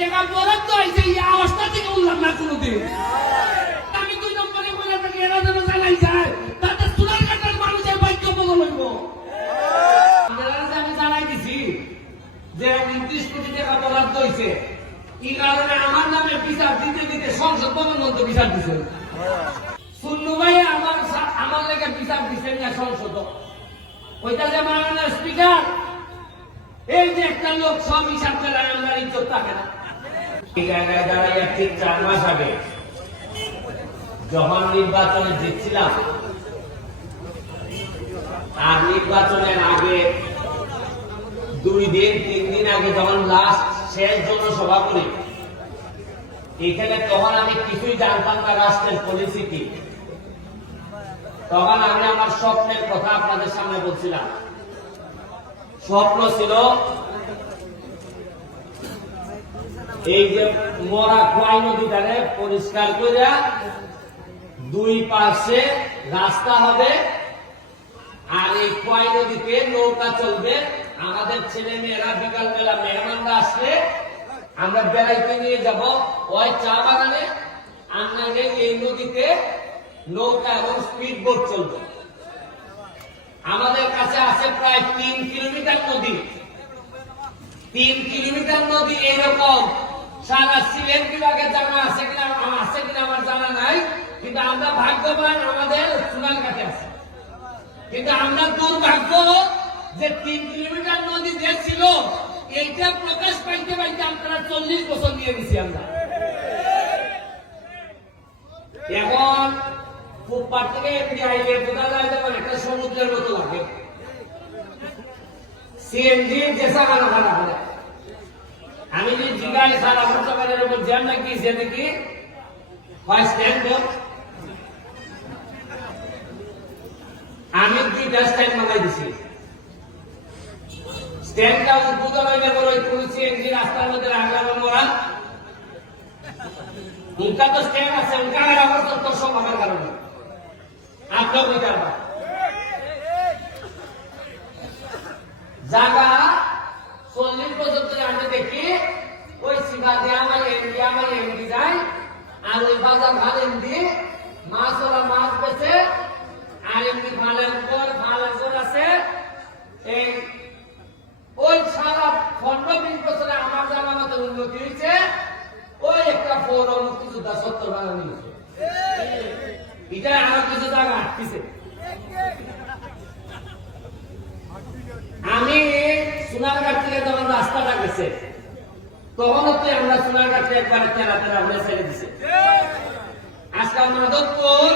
টাকা বরাদ্দ হয়েছে এই অবস্থা থেকে উঠলাম না কোনোদিন। আমি 2 নম্বরে বলে আপনাকে এরা যেন জানাই যায় তাতে সোনার কাটার মানুষের বাক্য বদল হইব। আমি জানাই দিছি যে 29 কোটি টাকা বরাদ্দ হয়েছে, এই কারণে আমার নামে বিচার দিতে দিতে সংসদ ভবন মধ্যে বিচার দিছে। সুন্নু ভাই আমার লেগে বিচার দিচ্ছেন না সংসদ, ওইটা যে মাননীয় স্পিকার এই যে একটা লোক সব হিসাব পেলায় আমরা ইজ্জত থাকে না। এই জায়গায় দাঁড়িয়ে ঠিক 4 মাস আগে যখন নির্বাচনে জিতছিলাম, আর নির্বাচনের আগে 2 দিন 3 দিন আগে যখন লাস্ট শেষ জনসভা করি এখানে, তখন আমি কিছুই জানতাম না রাষ্ট্রের পরিস্থিতি। তখন আমি আমার স্বপ্নের কথা আপনাদের সামনে বলছিলাম। স্বপ্ন ছিল এই যে মরা খোয়াই নদীটারে পরিষ্কার করে 2 পাশে রাস্তা হবে, আর এই খোয়াই নদীতে নৌকা চলবে। আমাদের ছেলে মেয়েরা বিকাল বেলা মেহমানরা আসলে আমরা বেড়াইতে নিয়ে যাব ওই চা বাগানে, আন্নানে এই নদীতে নৌকা এবং স্পিড বোট চলবে। আমাদের কাছে আছে প্রায় 3 কিলোমিটার নদী। 3 কিলোমিটার নদী এইরকম সারা সিলেট বিভাগে জানা আছে কিনা আমার জানা নাই, কিন্তু আমরা ভাগ্যবান আমাদের সোনারঘাটে আছে। কিন্তু আমরা দুর্ভাগ্য যে 3 কিলোমিটার নদী যে ছিল এইটা প্রকাশ পাইতে পাইতে আপনারা 40 বছর নিয়ে গেছি আমরা। এখন ফুটপাথ থেকে এমনি আইলে বোঝা যায় যেমন একটা সমুদ্রের মতো লাগে। সিএনজি যে সাগানো খানা হয়, আমি যে জিগায় সারা মোটরসাইকেলের উপর জ্যাম নাকি সে দেখি হয় স্ট্যান্ড। আমি 2টা স্ট্যান্ড বানাই দিছি। স্ট্যান্ডটা উদ্বোধন হইলে বলে ওই সিএনজি রাস্তার মধ্যে রাখলাম মোরা। উনকা তো স্ট্যান্ড আছে, উনকা আমার তো সব আমার কারণে আপনার ওই কারবার জায়গা 40 বছর ধরে আমি দেখি ওই সিগা দিয়ে আমার এমডি যায়, আর ওই বাজার ভালো এমডি মাছ ওরা মাছ বেছে, আর এমনি ভালের পর আছে। এই ওই সারা 15-20 বছরে আমার জানা মতো উন্নতি হয়েছে। ওই একটা পৌর মুক্তিযোদ্ধা 70 বানানো হয়েছে, এটা আমার কিছু জায়গা আটকেছে। আমি সোনারঘাট থেকে যখন রাস্তাটা গেছে তখন তো আমরা সোনারঘাট থেকে একবারে তেরা হয়ে ছেড়ে দিছে। আজকে মাধবপুর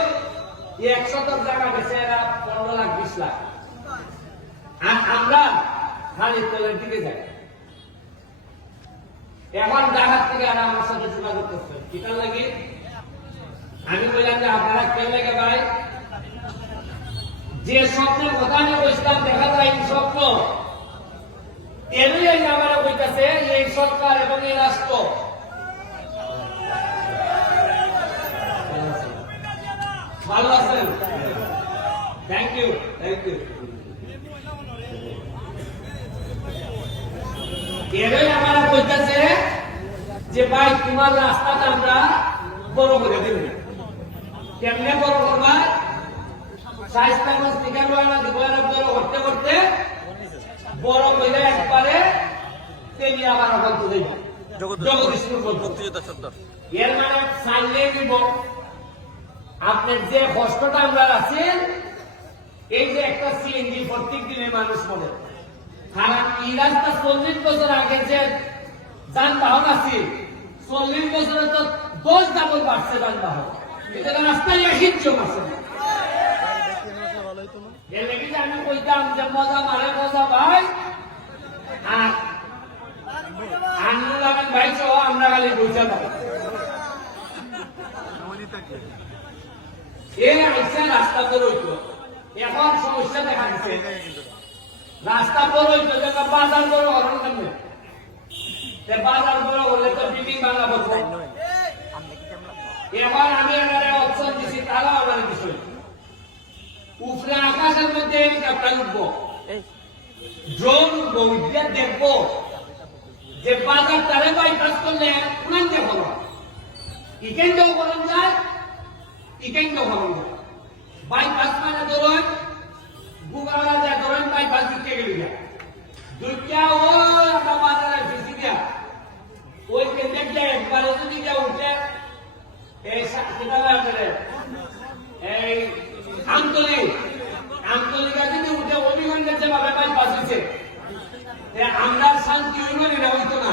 1 শতক জায়গা গেছে, এরা 15 লাখ 20 লাখ, আর আমরা খালি তলের দিকে যাই। এখন জায়গার থেকে আর আমার সাথে যোগাযোগ করছে কিটার লাগে। আমি বললাম যে আপনারা কেউ লেগে ভাই, যে স্বপ্নের কথা আমি বলছিলাম দেখা যায় এই স্বপ্ন এরই আমার বইতেছে এই সরকার এবং এই রাষ্ট্র। ভালো আছেন? Thank you. এরই আমার বইতেছে যে ভাই তোমার রাস্তাটা আমরা বড় করে দেব। কেমনে বড় করবা? করতে করতে বড় করে একবারে আবার এর মানে সাইলে দিব আপনার যে কষ্টটা আমরা আছেন। এই যে একটা সিএনজি প্রত্যেক দিনে মানুষ মনে, কারণ এই রাস্তা 40 বছর আগে যে যানবাহন আছে 40 বছরে তো 10 ডাবল বাড়ছে যানবাহন। এটা রাস্তায় একই চোখ আছে। আমি কইতাম যে মজা মারে মজা ভাই, আর আন্দোলন ভাই সহ আমরা খালি পয়সা পাবো। এই আইসা রাস্তা তো রইতো, এখন সমস্যা দেখা দিচ্ছে। রাস্তা বড় হইতো, বাজার বড় হরণ কেমনে? বাজার বড় হলে তো বিল্ডিং বাংলা বলবো। এবার আমি এনারে অপশন দিছি, তারা আমার বিষয় উপরে আকাশের মধ্যে হেলিকপ্টার উঠবো, ড্রোন উঠবো, উঠে দেখবো যে বাজার তারে বাইপাস করলে উনান যে হলো ইকেন্দ্রও বলেন যায় ইকেন্দ্র বলেন যায় বাইপাস মানে ধরুন গুগাওয়া যায় ধরুন বাইপাস দিতে গেলে যায় দুইটা ও আমরা বাজারে ফেসি দিয়া ওই কেন্দ্রে গিয়ে একবারে যদি গিয়ে উঠে এই সেটা বাজারে এই আন্তরিকা যদি উঠে অভিগঞ্জের যেভাবে বাইপাস দিচ্ছে আমরা শান্তি হইব না হইতো না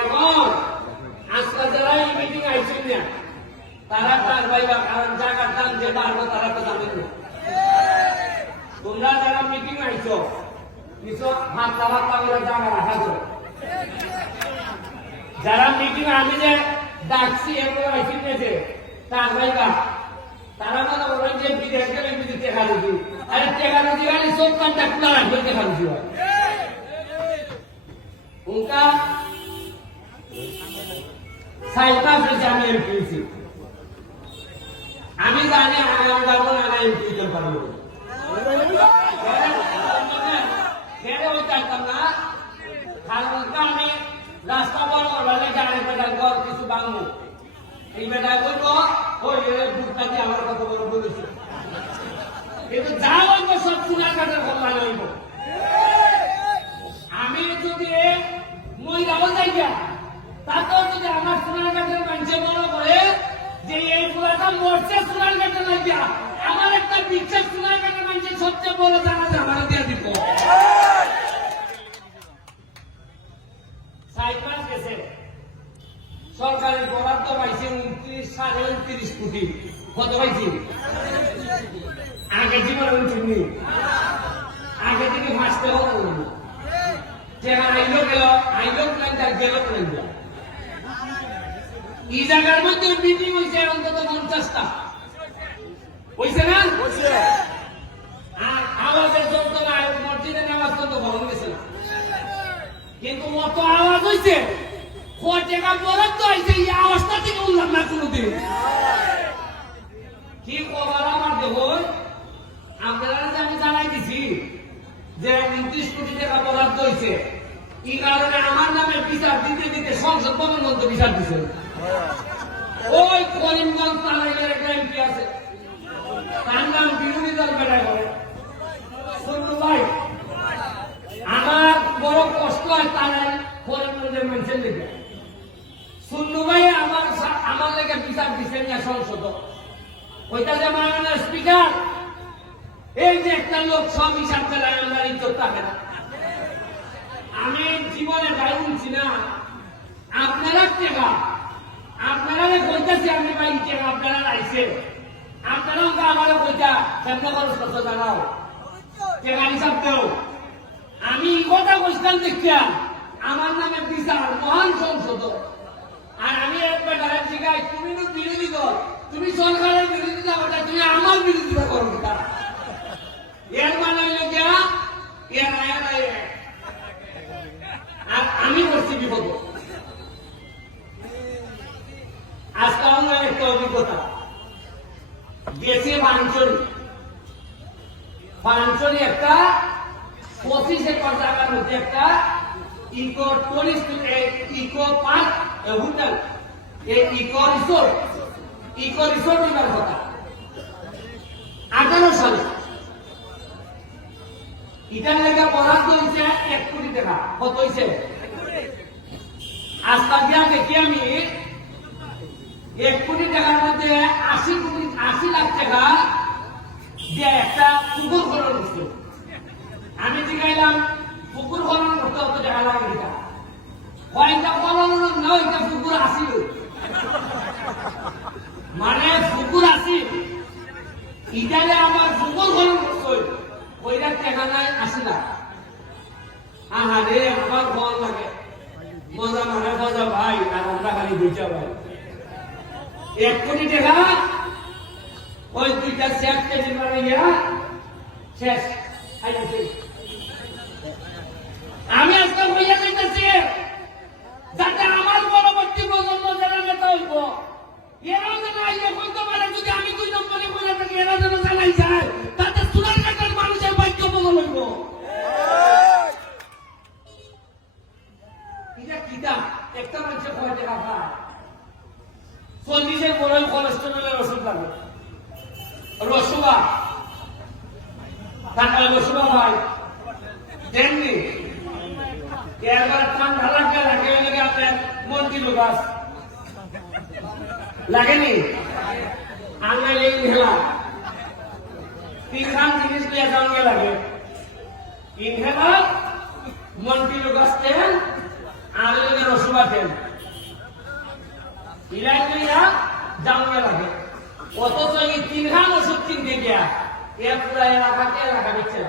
এখন আজকাল যারা এই মিটিং আইছেন না তারা তার ভাইবা কারণ জায়গার দাম যে বাড়বো তারা তো জানেন না তোমরা যারা মিটিং আইছো কিছু হাত করে জায়গা রাখা যারা মিটিং আমি যে ডাকছি এগুলো আইছেন যে তার ভাইবা তারা মনে করেন যে বিদেশ গেলে বিদেশ টেকা দিবি আরে টেকা দিবি মানে সব কানটা খোলা রাখবে টেকা দিবি उनका साइटा से जाने एमपी আমি জানি আগামী বারবার আনা এমপি করতে পারবো কেন ওই চাইতাম না কারণ আমি রাস্তা বড় করলে জানে বেটা ঘর কিছু বাংলো এই বেটা বলবো ওই বুকটা দিয়ে আমার কথা বলে বলেছি কিন্তু যা বলবো সব চুনার কাঠের কথা হইব আমি যদি মহিলাও যাই তারপর যদি আমার সোনারঘাটের মানুষে মনে করে যে এই পুরাটা মরছে সোনারঘাটে না গিয়া আমার একটা বিখ্যাত সোনারঘাটের মানুষের সবচেয়ে বড় জানাজা আমার দিয়ে দিব সাইপাস গেছে সরকারের বরাদ্দ পাইছে 29.29 কোটি কত পাইছি আগে জীবনে উঠুনি আগে থেকে ফাঁসতে হতো না যেখানে আইলো প্ল্যান গেল প্ল্যান এই জায়গার মধ্যে মিটিং হয়েছে অন্তত 50টা হয়েছে না আর আওয়াজের চলতো না মসজিদে নামাজ চলতো ভবন গেছে না কিন্তু অত আওয়াজ হয়েছে টাকা বরাদ্দ হয়েছে এই আওয়াজটা থেকে উঠলাম না কোনোদিন কি খবর আমার দেখুন আপনারা আমি জানাই দিছি যে 29 কোটি টাকা বরাদ্দ হয়েছে এই কারণে আমার নামে বিচার দিতে দিতে সংসদ ভবন মধ্যে বিচার দিচ্ছে ওই করিমগঞ্জ তালাইলের একটা এমপি আছে তার নাম বিরোধী দল বেড়ায় করে শুনলু ভাই আমার বড় কষ্ট হয় তারাই করিমগঞ্জের মানুষের লেগে শুনলু ভাই আমার লেগে বিচার দিচ্ছেন না সংসদ ওইটা যে মাননীয় স্পিকার এই যে একটা লোক সব হিসাব ফেলায় আমরা ইজ্জত থাকে না আমি জীবনে গাই বলছি না আপনারা টেকা আপনারা বলতেছি আমি ভাই টেকা আপনারা আইছে আপনারা আমার বইটা কেমন খরচ করছো জানাও টেকা হিসাব দেও আমি কথা বলছিলাম দেখিয়া আমার নামে বিচার মহান সংসদ আর আমি একবার জিগাই তুমি তো বিরোধী দল তুমি সরকারের বিরোধিতা করতে তুমি আমার বিরোধিতা করো তারা এর মানে হইল গিয়া আর আমি করছি বিপদ আজকে আমার একটা অভিজ্ঞতা গেছে বাঞ্চলি একটা 25 একর জায়গার মধ্যে একটা eco tourist eco park hotel এই ইকো রিসোর্ট হইবার কথা 18 সালে ইটার লেগে বরাদ্দ হয়েছে 1 কোটি টাকা কত হয়েছে আজকা দিয়া দেখি আমি 1 কোটি টাকার মধ্যে 80 লাখ টাকা দিয়ে একটা পুকুর খনন করছে আমি জিগাইলাম পুকুর খনন করতে কত টাকা লাগে এটা কয়টা খনন না ওইটা পুকুর আসিল মানে পুকুর আসিল ইটারে আমার পুকুর খনন করছে ওইটা টাকা নাই 80 লাখ আহারে আমার ফল লাগে মজা মানে মজা ভাই আর আমরা খালি দুইটা ভাই 1 কোটি টাকা ওই দুইটা শেষ কেজি বানাইয়া শেষ আমি আজকে বইয়া দিতেছি যাতে আমার পরবর্তী প্রজন্ম যারা নেতা হইব এরাও যেন আইলে বলতে পারে যদি আমি 2 নম্বরে বলে থাকি এরা যেন জানাই যায় তাতে সোনারঘাটের মানুষের বাক্য বদল হইব লাগে রসুয়া থাকলে রসুয়া ভাই দেননি এরবার ঠান্ডা লাগে লাগে আপনার মন্ত্রী গাছ লাগেনি আনলে ইনহেলার তিনখান জিনিস নিয়ে যাওয়া লাগে ইনহেলার মন্ত্রী গাছ দেন আর রসুয়া দেন ইলাই লইয়া যাওয়া লাগে অথচ এই তিনখান ওষুধ কিনতে গিয়া এর পুরা এলাকাকে এলাকা দিচ্ছে